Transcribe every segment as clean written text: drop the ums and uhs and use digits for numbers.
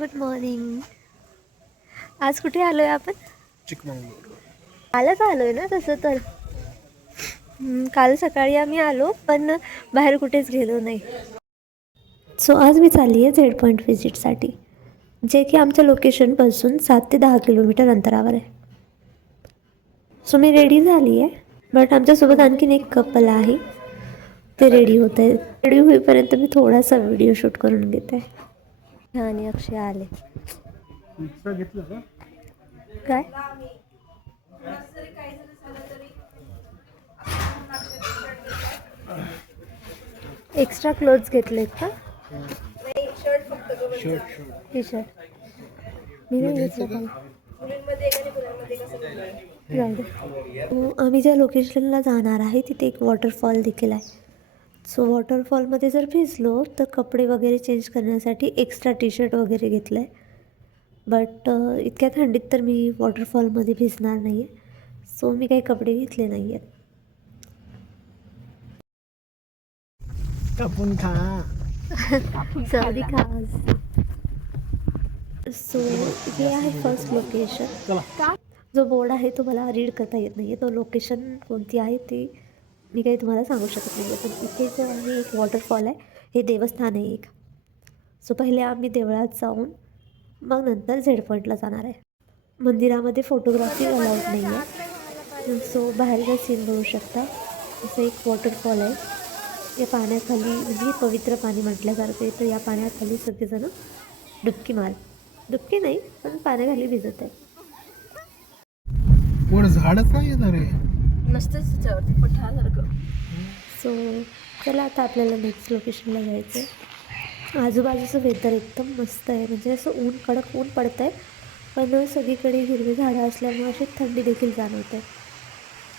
Good morning. आज कुठे आलो आहे आपण? चिकमंगळूर. कालच आलो आहे ना तसं तर. काल सकाळी आम्ही आलो पण बाहेर कुठेच गेलो नाही. सो आज मी चालली आहे झेड पॉईंट व्हिजिटसाठी, जे की आमच्या लोकेशनपासून 7 ते 10 किलोमीटर अंतरावर आहे. सो मी रेडी झाली आहे, बट आमच्यासोबत आणखीन एक कपल आहे, ते रेडी होत आहे. रेडी होईपर्यंत मी थोडासा व्हिडिओ शूट करून घेते. आणि अक्षय आले. काय एक्स्ट्रा क्लोथ्स घेतलेत का? टी शर्ट मी नाही घेतलं. आम्ही ज्या लोकेशनला जाणार आहे तिथे एक वॉटरफॉल देखील आहे. सो वॉटरफॉलमध्ये जर भिजलो तर कपडे वगैरे चेंज करण्यासाठी एक्स्ट्रा टी शर्ट वगैरे घेतलं आहे. बट इतक्या थंडीत तर मी वॉटरफॉलमध्ये भिजणार नाही आहे, सो मी काही कपडे घेतले नाही आहेत. कापून खा. सॉरी खास. सो हे आहे फर्स्ट लोकेशन. जो बोर्ड आहे तो मला रीड करता येत नाही आहे, तो लोकेशन कोणती आहे ती मी काही तुम्हाला सांगू शकत नाही आहे. पण इथे जो आहे एक वॉटरफॉल आहे, हे देवस्थान आहे एक. सो पहिले आम्ही देवळात जाऊन मग नंतर झेड पॉईंटला जाणार आहे. मंदिरामध्ये फोटोग्राफी अलाउड नाही आहे. सो बाहेरचा सीन बघू शकता. असं एक वॉटरफॉल आहे. या पाण्याखाली म्हणजे पवित्र पाणी म्हटल्यासारखं आहे, तर या पाण्याखाली सगळेजण डुबकी नाही पण पाण्याखाली भिजत आहे. वर झाडच नाही येणार आहे, मस्तच त्याच्यावरती पठासारखं. सो चला आता आपल्याला नेक्स्ट लोकेशनला जायचं आहे. आजूबाजूचं वेदर एकदम मस्त आहे, म्हणजे असं कडक ऊन पडतं आहे, पण सगळीकडे हिरवी झाडं असल्यामुळे अशी थंडी देखील जाणवते.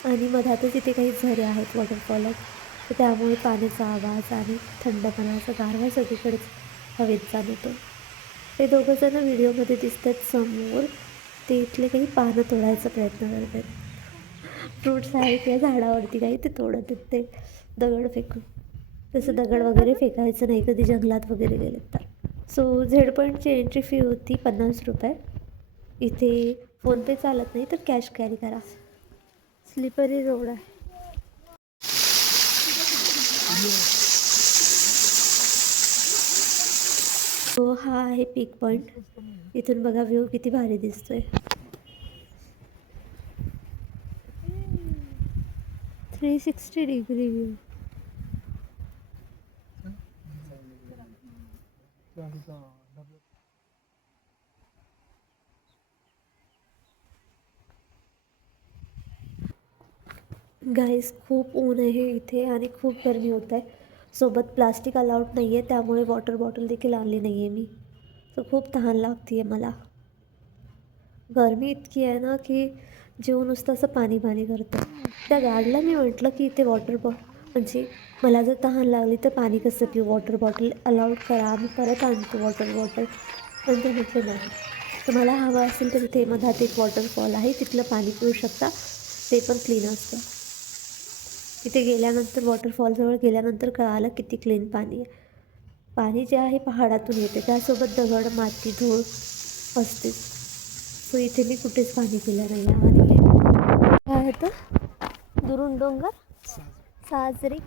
आणि मधातच इथे काही झरे आहेत, वॉटरफॉल आहेत, तर त्यामुळे पाण्याचा आवाज आणि थंडपणाचा गारवा सगळीकडेच हवेत जाणवतो. हे दोघंजणं व्हिडिओमध्ये दिसतात समोर, ते इथले काही पानं तोडायचा प्रयत्न करत आहेत. फ्रूट्स आहे त्या झाडावरती काही ते तोडत आहेत, ते दगड फेकून. तसं दगड वगैरे फेकायचं नाही कधी जंगलात वगैरे गेलेत तर. सो झेड पॉईंटची एंट्री फी होती 50 रुपये. इथे फोनपे चालत नाही, तर कॅश कॅरी करा. स्लिपरी रोड आहे. तो हा आहे पीक पॉईंट. इथून बघा व्ह्यू किती भारी दिसतोय. 360 डिग्री व्ह्यू. गाईस खूप ऊन आहे इथे आणि खूप गरमी होत आहे. सोबत प्लास्टिक अलाउड नाही आहे, त्यामुळे वॉटर बॉटल देखील आणली नाही आहे मी. तर खूप तहान लागते आहे मला. गरमी इतकी आहे ना की जेवण नुसतं असं पाणी पाणी करतं. त्या गार्डला मी म्हटलं की इथे म्हणजे मला जर तहान लागली तर पाणी कसं पिऊ, वॉटर बॉटल अलाउड करा, आम्ही परत आणतो वॉटर बॉटल. पण ते म्हटलं नाही, तुम्हाला हवं असेल तर इथे मधात एक वॉटरफॉल आहे, तिथलं पाणी पिऊ शकता, ते पण क्लीन असतं. तिथे गेल्यानंतर वॉटरफॉलजवळ गेल्यानंतर कळालं किती क्लीन पाणी आहे. पाणी जे आहे पहाडातून येते, त्यासोबत दगड माती धूळ असतेच. सो इथे मी कुठेच पाणी पिलं नाही. आणि काय होतं दुरून डोंगर साजरी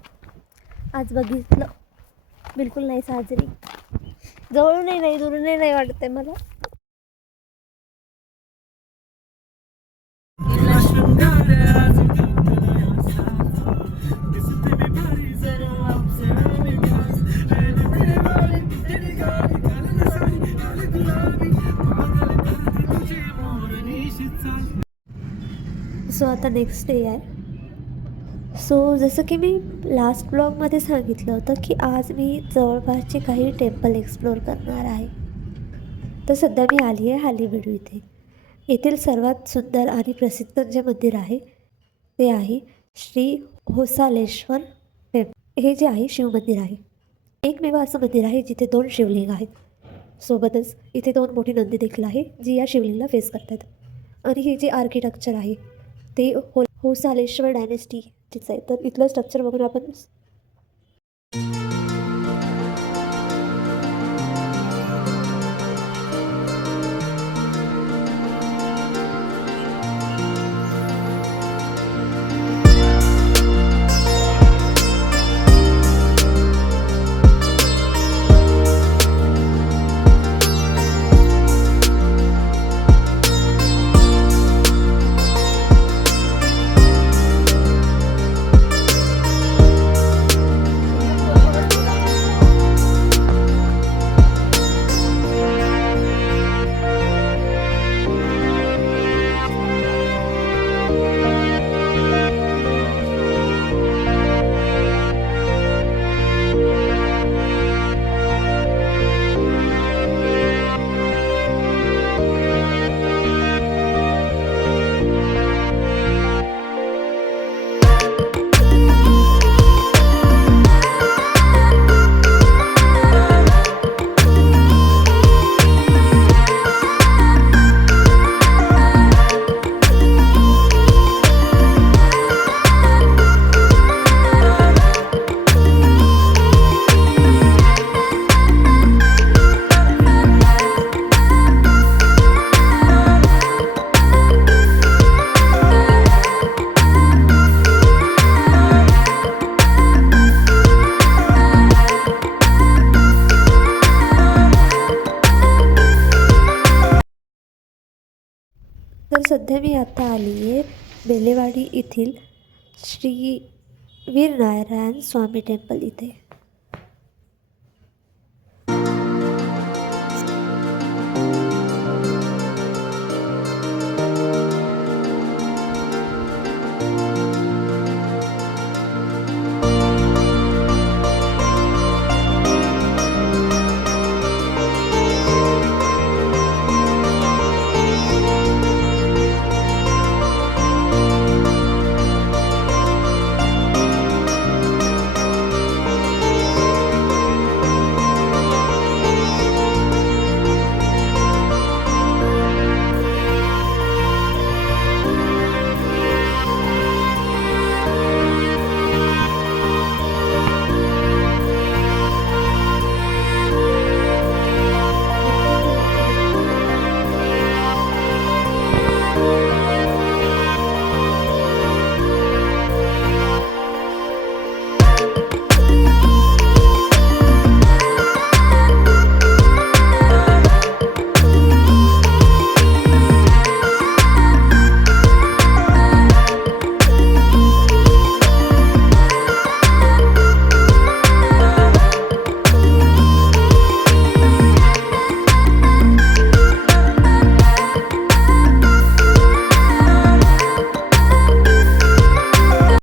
आज बघितलं, बिलकुल नाही साजरी. जवळूनही नाही दुरूनही नाही वाटत आहे मला. सो आता नेक्स्ट डे आहे. सो जसं की मी लास्ट ब्लॉगमध्ये सांगितलं होतं की आज मी जवळपासचे काही टेम्पल एक्सप्लोअर करणार आहे. तर सध्या मी आली आहे हालीबिडू इथे. येथील सर्वात सुंदर आणि प्रसिद्ध जे मंदिर आहे ते आहे श्री होसालेश्वर टेम्पल. हे जे आहे शिवमंदिर आहे, एकमेव असं मंदिर आहे जिथे 2 शिवलिंग आहेत. सोबतच इथे 2 मोठी नंदी देखील आहे, जी या शिवलिंगला फेस करतात. आणि हे जे आर्किटेक्चर आहे ते होसालेश्वर डायनेस्टीचं आहे. तर इथलं स्ट्रक्चर बघून आपण तर सध्या मी आता आली आहे बेलेवाडी येथील श्री वीरनारायण स्वामी टेम्पल इथे.